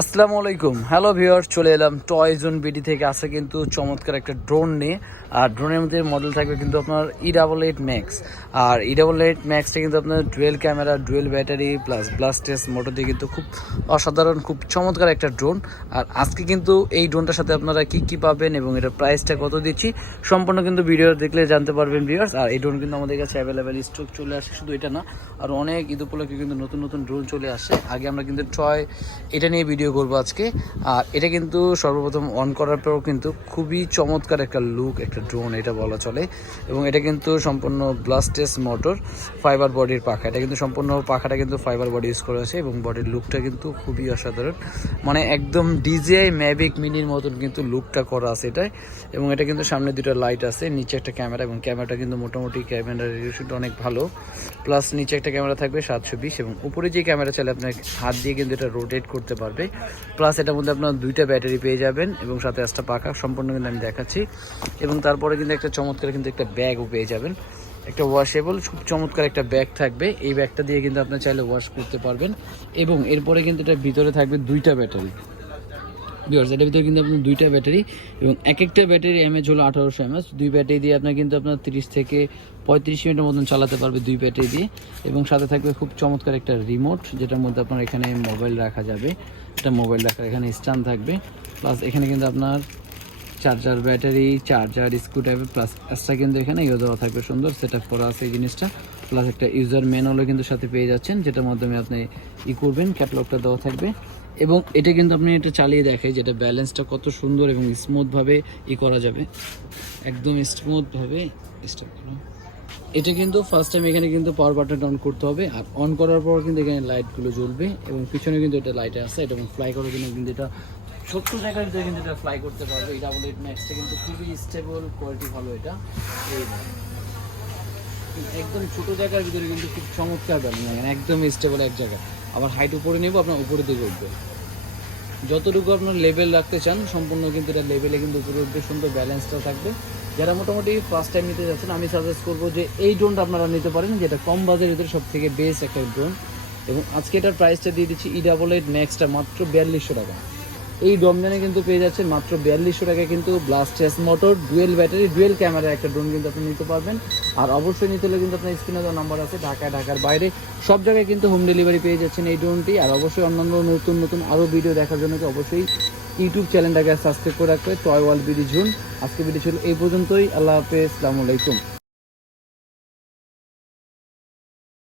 আসসালামু আলাইকুম, hello viewers, চলে এলাম টয় জোন বিডি থেকে। আসে কিন্তু চমৎকার একটা ড্রোন নিয়ে। আর ড্রোনের মধ্যে মডেল থাকবে কিন্তু আপনার E88 Max। আর E88 Maxটা কিন্তু আপনার dual camera, dual battery plus brushless motor দিয়ে কিন্তু খুব অসাধারণ, খুব চমৎকার একটা ড্রোন। আর আজকে কিন্তু এই ড্রোনটার সাথে আপনারা কি পাবেন এবং এটার প্রাইসটা কত দিচ্ছি সম্পূর্ণ কিন্তু ভিডিও দেখলে জানতে পারবেন ভিউয়ার্স। আর এই ড্রোন কিন্তু আমাদের কাছে অ্যাভেলেবেল স্টক চলে আসে, শুধু এটা না, আর অনেক ঈদ উপলক্ষে কিন্তু নতুন নতুন ড্রোন চলে আসে। আগে আমরা কিন্তু টয় এটা নিয়ে ভিডিও করবো আজকে। আর এটা কিন্তু সর্বপ্রথম অন করার পরেও কিন্তু খুবই চমৎকার একটা লুক, একটা ড্রোন এটা বলা চলে। এবং এটা কিন্তু সম্পূর্ণ ব্লাস্টেস মোটর, ফাইবার বডির পাখা। এটা কিন্তু সম্পূর্ণ পাখাটা কিন্তু ফাইবার বডি ইউজ করা আছে এবং বডির লুকটা কিন্তু খুবই অসাধারণ, মানে একদম DJI ম্যাভিক মিনির মতন কিন্তু লুকটা করা আছে এটাই। এবং এটা কিন্তু সামনে দুটো লাইট আছে, নিচে একটা ক্যামেরা, এবং ক্যামেরাটা কিন্তু মোটামুটি ক্যামেরার রেজোলিউশনটা অনেক ভালো। প্লাস নিচে একটা ক্যামেরা থাকবে 720, এবং উপরে যে ক্যামেরা চাইলে আপনার হাত দিয়ে কিন্তু এটা রোটেট করতে পারবে। প্লাস এটার মধ্যে আপনার দুইটা ব্যাটারি পেয়ে যাবেন এবং সাথে একটা পাখা, সম্পূর্ণ কিন্তু আমি দেখাচ্ছি। এবং তারপরে কিন্তু একটা চমৎকার কিন্তু একটা ব্যাগও পেয়ে যাবেন, একটা ওয়াশেবল খুব চমৎকার একটা ব্যাগ থাকবে। এই ব্যাগটা দিয়ে কিন্তু আপনি চাইলে ওয়াশ করতে পারবেন। এবং এরপরে কিন্তু এটার ভিতরে থাকবে দুইটা ব্যাটারি। এটার ভিতরে কিন্তু আপনার দুইটা ব্যাটারি, এবং এক একটা ব্যাটারি এমএচ হলো 1800 mAh। দুই ব্যাটারি দিয়ে আপনার কিন্তু আপনার 30 থেকে 35 মিনিটের মতন চালাতে পারবে দুই ব্যাটারি দিয়ে। এবং সাথে থাকবে খুব চমৎকার একটা রিমোট, যেটার মধ্যে আপনার এখানে মোবাইল রাখা যাবে। এটা মোবাইল রাখার এখানে স্ট্যান্ড থাকবে। প্লাস এখানে কিন্তু আপনার চার্জার, ব্যাটারি, চার্জার, স্ক্রু টাইপের, প্লাস এক্সট্রা কিন্তু এখানে দেওয়া থাকবে, সুন্দর সেট আপ করা আছে এই জিনিসটা। প্লাস একটা ইউজার ম্যানুয়ালও কিন্তু সাথে পেয়ে যাচ্ছেন, যেটার মাধ্যমে আপনি করবেন, ক্যাটালগটা দেওয়া থাকবে। এবং এটা কিন্তু আপনি এটা চালিয়ে দেখে যেটা ব্যালেন্সটা কত সুন্দর এবং স্মুথভাবে করা যাবে, একদম স্মুথভাবে স্টার্ট করা। এটা কিন্তু ফার্স্ট টাইম এখানে কিন্তু পাওয়ার বাটনটা অন করতে হবে, আর অন করার পর কিন্তু এখানে লাইটগুলো জ্বলবে, এবং পিছনে কিন্তু এটা লাইট আছে। এটা এবং ফ্লাই করার জন্য কিন্তু এটা ছোট্ট জায়গার ভিতরে কিন্তু এটা ফ্লাই করতে পারবে। E88 Maxটা কিন্তু খুবই স্টেবল, কোয়ালিটি ভালো। এটা একদম ছোট জায়গার ভিতরে কিন্তু খুব চমৎকার ব্যালেন্স, মানে একদম স্টেবল এক জায়গায়। আবার হাইট উপরে নেবো, আপনার উপরে দিকে উঠবে, যতটুকু আপনার লেভেল রাখতে চান সম্পূর্ণ কিন্তু এটা লেভেলে কিন্তু উপরে উঠবে, সুন্দর ব্যালেন্সটা থাকবে। যারা মোটামুটি ফার্স্ট টাইম নিতে যাচ্ছেন, আমি সাজেস্ট করবো যে এই ড্রোনটা আপনারা নিতে পারেন, যেটা কম বাজেটের ভিতরে সব থেকে বেস্ট একটা ড্রোন। এবং আজকে এটার প্রাইসটা দিয়ে দিচ্ছি E88 Maxটা মাত্র 4200 টাকা। এই রমজানে কিন্তু পেয়ে যাচ্ছেন মাত্র 4200 টাকায় কিন্তু brushless motor, dual battery, dual camera একটা ড্রোন কিন্তু আপনি নিতে পারবেন। আর অবশ্যই নিতে হলে কিন্তু আপনার স্ক্রিনে দেওয়া নাম্বার আছে, ঢাকার বাইরে সব জায়গায় কিন্তু হোম ডেলিভারি পেয়ে যাচ্ছেন এই ড্রোনটি। আর অবশ্যই অন্যান্য নতুন নতুন আরও ভিডিও দেখার জন্য অবশ্যই ইউটিউব চ্যানেলটাকে সাবস্ক্রাইব করে রাখবে, টয় ওয়ার্ল্ড বিডি জোন। আজকে ভিডিও ছিল এই পর্যন্তই। আল্লাহ হাফেজ, আসসালামু আলাইকুম।